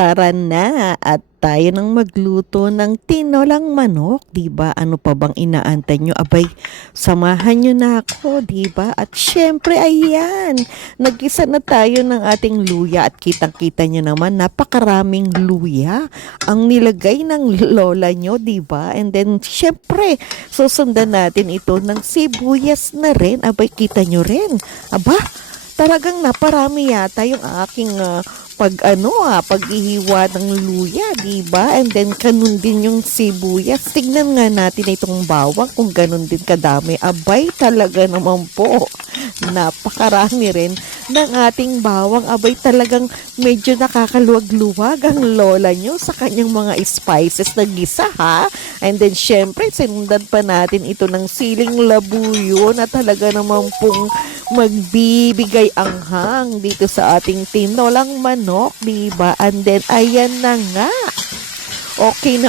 tara na at tayo nang magluto ng tinolang manok, 'di ba? Ano pa bang inaantay nyo? Abay, samahan nyo na ako, 'di ba? At syempre, ayan, nagisa na tayo ng ating luya at kitang-kita nyo naman, napakaraming luya ang nilagay ng lola nyo, 'di ba? And then syempre, susundan natin ito ng sibuyas na rin. Abay, kita nyo rin. Aba, talagang naparami yata yung aking paghihiwa ng luya, 'di ba? And then kanun din yung sibuyas. Tignan nga natin itong bawang kung ganun din kadami. Abay, talaga naman po. Napakarami rin ng ating bawang. Abay, talagang medyo nakakaluwag-luwag ang lola nyo sa kanyang mga spices na gisa, ha? And then syempre, sinundan pa natin ito ng siling labuyo na talaga naman pong magbibigay anghang dito sa ating tinolang manok, diba? And then, ayan na nga. Okay na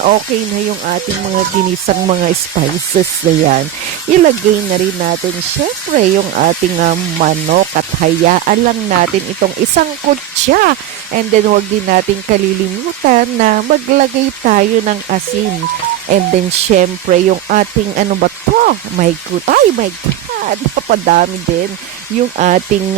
yung ating mga ginisang mga spices na yan. Ilagay na rin natin syempre yung ating manok at hayaan lang natin itong isang kutsa. And then wag din natin kalilimutan na maglagay tayo ng asin. And then syempre yung ating ano ba to? My God, napadami din yung ating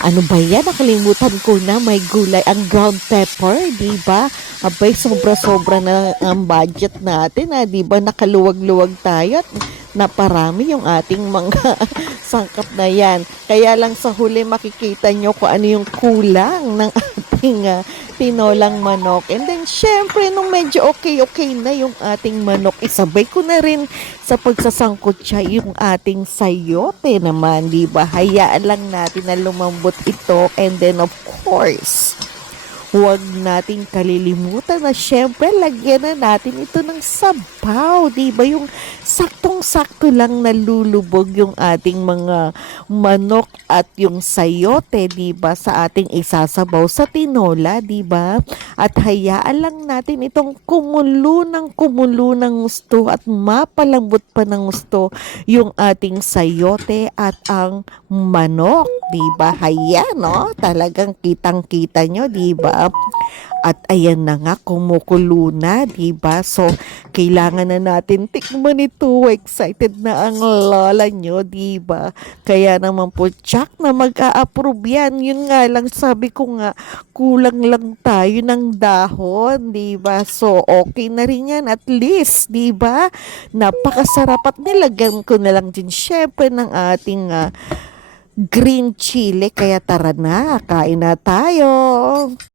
ano ba yan? Nakalimutan ko na, may gulay, ang ground pepper, di ba? Abay, sobra-sobra na ang budget natin, di ba? Nakaluwag-luwag tayo at naparami yung ating mga sangkap na yan. Kaya lang sa huli makikita nyo kung ano yung kulang ng ating tinolang manok. And then, syempre, nung medyo okay na yung ating manok, isabay ko na rin sa pagsasangkot siya yung ating sayote naman, di ba? Hayaan lang natin na lumambot ito. And then, of course, huwag nating kalilimutan na syempre lagyan na natin ito ng sabaw, di ba? Yung saktong-sakto lang nalulubog yung ating mga manok at yung sayote, di ba? Sa ating isasabaw sa tinola, di ba? At hayaan lang natin itong kumulo ng gusto at mapalambot pa ng gusto yung ating sayote at ang manok, di ba? Hayaan, no? Talagang kitang-kita nyo, di ba? At ayan na nga, kumukulo na, diba? So, kailangan na natin tikman ito. Excited na ang lola nyo, diba? Kaya naman po, tsak na mag-a-approve yan. Yun nga lang, sabi ko nga, kulang lang tayo ng dahon, diba? So, okay na rin yan, at least, diba? Napakasarap at nilagyan ko na lang din, syempre, ng ating green chili. Kaya tara na, kain na tayo.